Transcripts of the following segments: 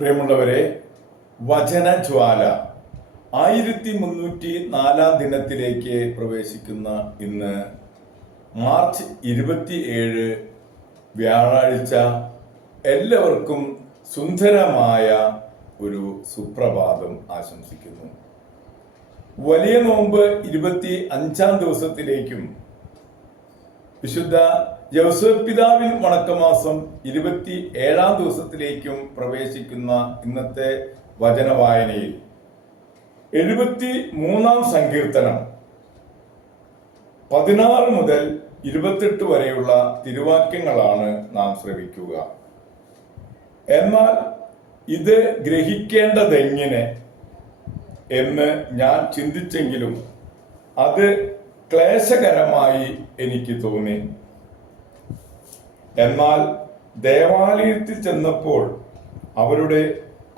പ്രിയമുള്ളവരെ, വചനജ്വാല 1304 ദിനത്തിലേക്ക് പ്രവേശിക്കുന്ന ഇന്ന് മാർച്ച് 27 വ്യാഴാഴ്ച എല്ലാവർക്കും സുന്ദരമായ ഒരു സുപ്രഭാതം ആശംസിക്കുന്നു. വലിയ നോമ്പ് 25 ദിവസത്തിലേക്കും വിശുദ്ധ യൗസേപ്പ് പിതാവിൻ വണക്കമാസം 27 ദിവസത്തിലേക്കും പ്രവേശിക്കുന്ന ഇന്നത്തെ വചനവായനയിൽ 73 സങ്കീർത്തനം 16 മുതൽ 28 വരെയുള്ള തിരുവാക്യങ്ങളാണ് നാം ശ്രവിക്കുക. എന്നാൽ ഇത് ഗ്രഹിക്കേണ്ടതെങ്ങനെ എന്ന് ഞാൻ ചിന്തിച്ചെങ്കിലും അത് ക്ലേശകരമായി എനിക്ക് തോന്നി. എന്നാൽ ദേവാലയത്തിൽ ചെന്നപ്പോൾ അവരുടെ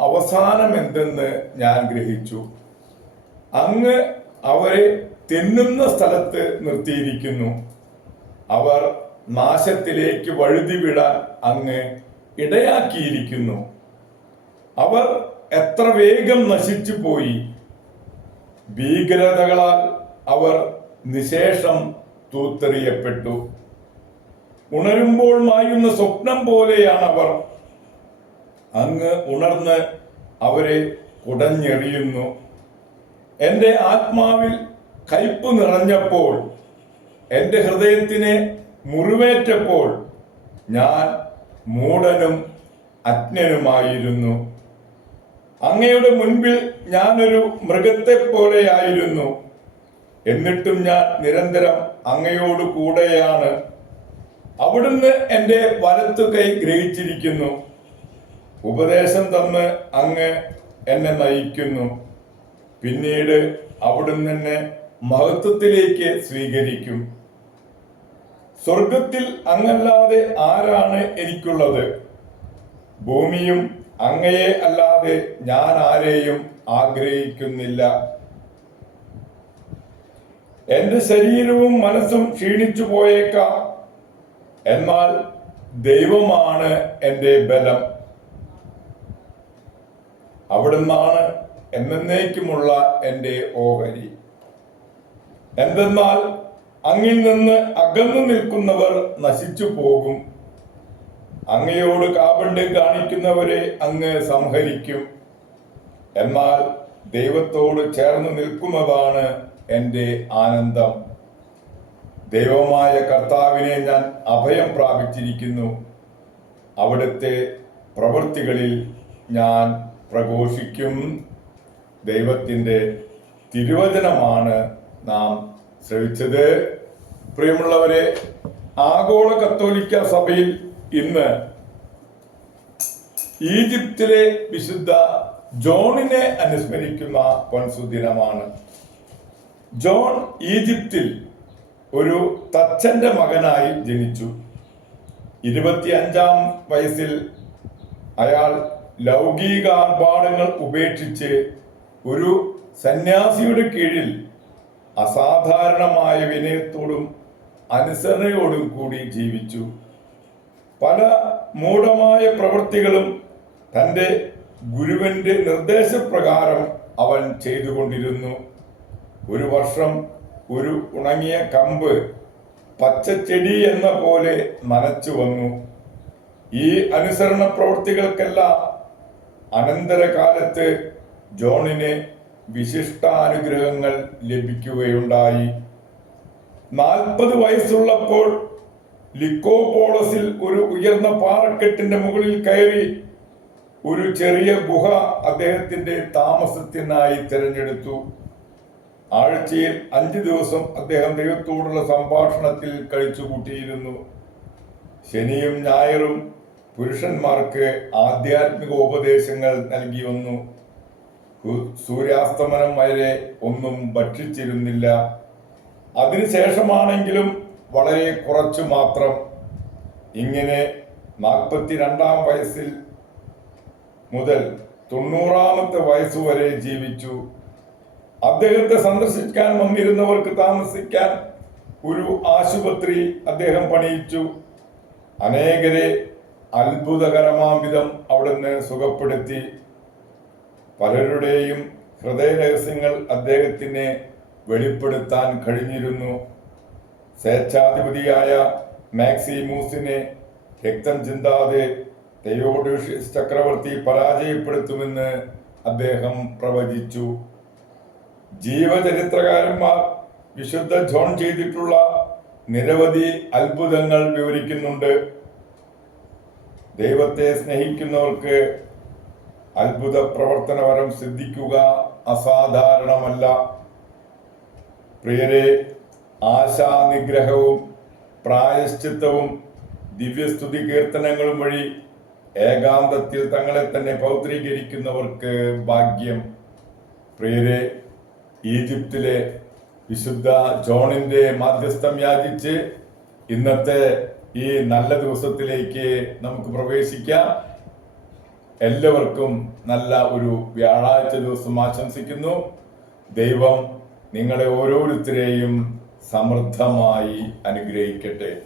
അവസാനം എന്തെന്ന് ഞാൻ ഗ്രഹിച്ചു. അങ്ങ് അവരെ തിന്നുന്ന സ്ഥലത്ത് നിർത്തിയിരിക്കുന്നു. അവർ നാശത്തിലേക്ക് വഴുതിവിടാൻ അങ്ങ് ഇടയാക്കിയിരിക്കുന്നു. അവർ എത്ര വേഗം നശിച്ചു പോയി. ഭീകരതകളാൽ അവർ നിശേഷം തൂത്തെറിയപ്പെട്ടു. ഉണരുമ്പോൾ മായുന്ന സ്വപ്നം പോലെയാണ് അവർ. അങ്ങ് ഉണർന്ന് അവരെ കുടഞ്ഞെറിയുന്നു. എൻ്റെ ആത്മാവിൽ കയ്പ് നിറഞ്ഞപ്പോൾ, എൻ്റെ ഹൃദയത്തിന് മുറിവേറ്റപ്പോൾ ഞാൻ മൂഢനും അജ്ഞനുമായിരുന്നു. അങ്ങയുടെ മുൻപിൽ ഞാനൊരു മൃഗത്തെ പോലെയായിരുന്നു. എന്നിട്ടും ഞാൻ നിരന്തരം അങ്ങയോട് കൂടെയാണ്. അവിടുന്ന് എൻ്റെ വലത്തു കൈ ഗ്രഹിച്ചിരിക്കുന്നു. ഉപദേശം തന്ന് അങ്ങ് എന്നെ നയിക്കുന്നു. പിന്നീട് അവിടുന്ന് എന്നെ മഹത്വത്തിലേക്ക് സ്വീകരിക്കും. സ്വർഗത്തിൽ അങ്ങല്ലാതെ ആരാണ് എനിക്കുള്ളത്? ഭൂമിയും അങ്ങയെ അല്ലാതെ ഞാൻ ആരെയും ആഗ്രഹിക്കുന്നില്ല. എന്റെ ശരീരവും മനസ്സും ക്ഷീണിച്ചു പോയേക്കാം. എന്നാൽ ദൈവമാണ് എൻ്റെ ബലം. അവിടുന്നാണ് എന്നേക്കുമുള്ള എൻ്റെ ഓഹരി. എന്തെന്നാൽ അങ്ങിൽ നിന്ന് അകന്നു നിൽക്കുന്നവർ നശിച്ചു പോകും. അങ്ങയോട് കാപണ്യം കാണിക്കുന്നവരെ അങ്ങ് സംഹരിക്കും. എന്നാൽ ദൈവത്തോട് ചേർന്ന് നിൽക്കുന്നതാണ് എൻ്റെ ആനന്ദം. ദൈവമായ കർത്താവിനെ ഞാൻ അഭയം പ്രാപിച്ചിരിക്കുന്നു. അവിടുത്തെ പ്രവൃത്തികളിൽ ഞാൻ പ്രഘോഷിക്കും. ദൈവത്തിൻ്റെ തിരുവചനമാണ് നാം ശ്രവിച്ചത്. പ്രിയമുള്ളവരെ, ആഗോള കത്തോലിക്ക സഭയിൽ ഇന്ന് ഈജിപ്തിലെ വിശുദ്ധ ജോണിനെ അനുസ്മരിക്കുന്ന പൊൻസുദിനമാണ്. ജോൺ ഈജിപ്തിൽ ഒരു തച്ചന്റെ മകനായി ജനിച്ചു. 25-ാം വയസ്സിൽ അയാൾ ലൗകിക ആർഭാടങ്ങൾ ഉപേക്ഷിച്ച് ഒരു സന്യാസിയുടെ കീഴിൽ അസാധാരണമായ വിനയത്തോടും അനുസരണയോടും കൂടി ജീവിച്ചു. പല മൂഢമായ പ്രവൃത്തികളും തൻ്റെ ഗുരുവിൻ്റെ നിർദ്ദേശപ്രകാരം അവൻ ചെയ്തുകൊണ്ടിരുന്നു. ഒരു വർഷം ഒരു ഉണങ്ങിയ കമ്പ് പച്ചച്ചെടി എന്ന പോലെ നനച്ചു വന്നു. ഈ അനുസരണ പ്രവൃത്തികൾക്കെല്ലാം അനന്തരകാലത്ത് ജോണിന് വിശിഷ്ടാനുഗ്രഹങ്ങൾ ലഭിക്കുകയുണ്ടായി. 40 വയസ്സുള്ളപ്പോൾ ലിക്കോപോളസിൽ ഒരു ഉയർന്ന പാറക്കെട്ടിന്റെ മുകളിൽ കയറി ഒരു ചെറിയ ഗുഹ അദ്ദേഹത്തിന്റെ താമസത്തിനായി തിരഞ്ഞെടുത്തു. ആഴ്ചയിൽ 5 ദിവസം അദ്ദേഹം ദൈവത്തോടുള്ള സംഭാഷണത്തിൽ കഴിച്ചുകൂട്ടിയിരുന്നു. ശനിയും ഞായറും പുരുഷന്മാർക്ക് ആധ്യാത്മിക ഉപദേശങ്ങൾ നൽകി വന്നു. സൂര്യാസ്തമനം വരെ ഒന്നും ഭക്ഷിച്ചിരുന്നില്ല. അതിനുശേഷമാണെങ്കിലും വളരെ കുറച്ചു മാത്രം. ഇങ്ങനെ 42-ാം വയസ്സിൽ മുതൽ 90-ാമത്തെ വയസ്സുവരെ ജീവിച്ചു. അദ്ദേഹത്തെ സന്ദർശിക്കാൻ വന്നിരുന്നവർക്ക് താമസിക്കാൻ ഒരു ആശുപത്രി അദ്ദേഹം പണിയിച്ചു. അനേകരെ അത്ഭുതകരമാംവിധം അവിടുന്ന് സുഖപ്പെടുത്തി. പലരുടെയും ഹൃദയരഹസ്യങ്ങൾ അദ്ദേഹത്തിന് വെളിപ്പെടുത്താൻ കഴിഞ്ഞിരുന്നു. സ്വേച്ഛാധിപതിയായ മാക്സിമൂസിനെ രക്തം ചിന്താതെ തെയോഡോഷ്യസ് ചക്രവർത്തി പരാജയപ്പെടുത്തുമെന്ന് അദ്ദേഹം പ്രവചിച്ചു. ജീവചരിത്രകാരന്മാർ വിശുദ്ധ ജോൺ ചെയ്തിട്ടുള്ള നിരവധി അത്ഭുതങ്ങൾ വിവരിക്കുന്നുണ്ട്. ദൈവത്തെ സ്നേഹിക്കുന്നവർക്ക് അത്ഭുത പ്രവർത്തനപരം സിദ്ധിക്കുക അസാധാരണമല്ല. പ്രിയരെ, ആശാനിഗ്രഹവും പ്രായശ്ചിത്തവും ദിവ്യസ്തുതി കീർത്തനങ്ങളും വഴി ഏകാന്തത്തിൽ തങ്ങളെ തന്നെ പൗത്രീകരിക്കുന്നവർക്ക് ഭാഗ്യം. പ്രിയരെ, ഈജിപ്തിലെ വിശുദ്ധ ജോണിന്റെ മാധ്യസ്ഥം യാചിച്ച് ഇന്നത്തെ ഈ നല്ല ദിവസത്തിലേക്ക് നമുക്ക് പ്രവേശിക്കാം. എല്ലാവർക്കും നല്ല ഒരു വ്യാഴാഴ്ച ദിവസം ആശംസിക്കുന്നു. ദൈവം നിങ്ങളെ ഓരോരുത്തരെയും സമൃദ്ധമായി അനുഗ്രഹിക്കട്ടെ.